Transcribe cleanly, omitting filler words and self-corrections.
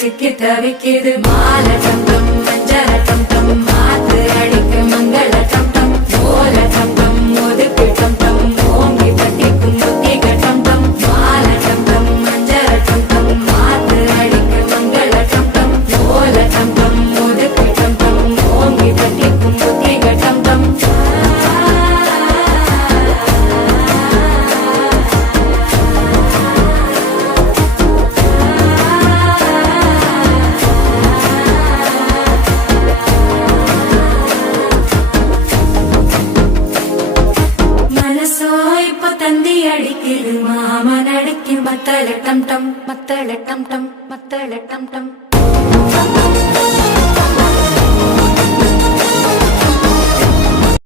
சிக்கி தவிக்குது மால டம் டம் மஞ்சள டம் டம் மாத்து அடிக்க மங்கள டம் டம் ஓல டம் டம் ஒதுக்கு டம் டம் ஓங்கி பட்டிக்கும் புத்திக டம் டம் மால டம் டம் மஞ்சள டம் டம் மாத்து அடிக்க மங்கள டம் டம் ஓல டம் டம் ஒதுக்கு டம் டம் ஓங்கி பட்டிக்கும் புத்திக டம் டம் தந்தி அடிக்குது மாமன் அடிக்கும் மத்தள டம் டம் மத்தள டம் டம் மத்தள டம் டம்